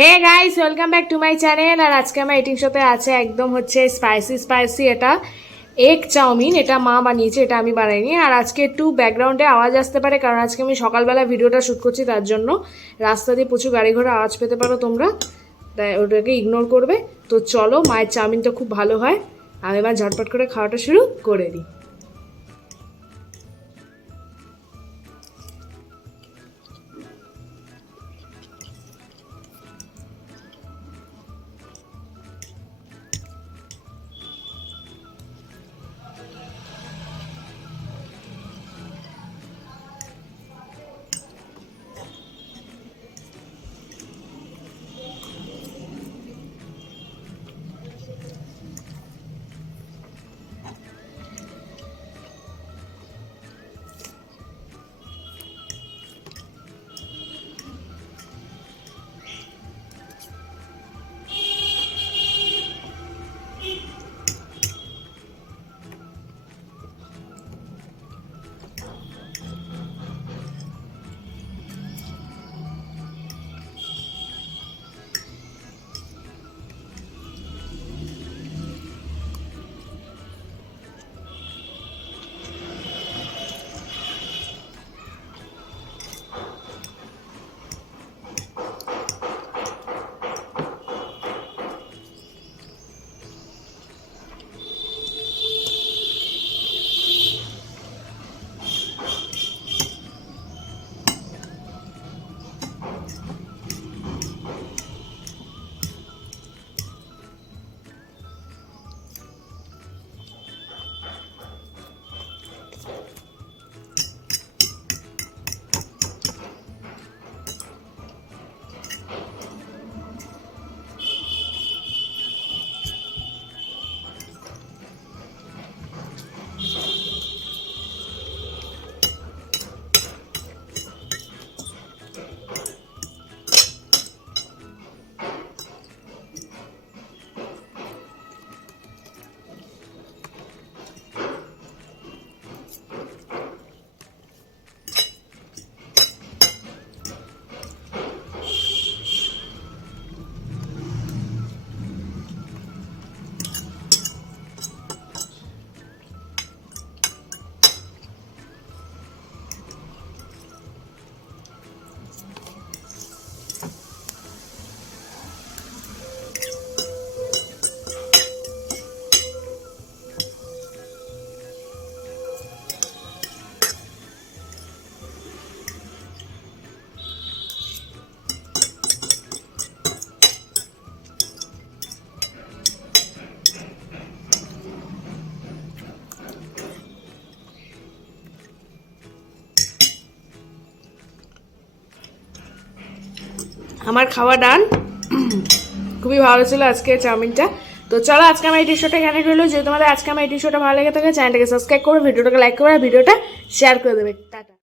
Hey guys, welcome back to my channel. আর আজকে আমার এটিং শোতে আছে একদম হচ্ছে স্পাইসি এটা এগ চাউমিন। এটা মা বানিয়েছে, এটা আমি বানাইনি। আর আজকে একটু ব্যাকগ্রাউন্ডে আওয়াজ আসতে পারে, কারণ আজকে আমি সকালবেলা ভিডিওটা শ্যুট করছি, তার জন্য রাস্তা দিয়ে প্রচুর গাড়ি ঘোড়া আওয়াজ পেতে পারো তোমরা, তাই ওটাকে ইগনোর করবে। তো চলো, মায়ের চাউমিনটা খুব ভালো হয়। আমি এবার ঝটপট করে খাওয়াটা শুরু করে দিই। আমার খাওয়া ডান। খুবই ভালো ছিল আজকে চাউমিনটা। তো চলো, আজকে আমার এই টিশোটা এখানে রইলো। যদি তোমাদের আজকে আমার এই টিশোটা ভালো লেগে থাকে, চ্যানেলটাকে সাবস্ক্রাইব করো, ভিডিওটাকে লাইক করো, আর ভিডিওটা শেয়ার করে দেবে। টাটা।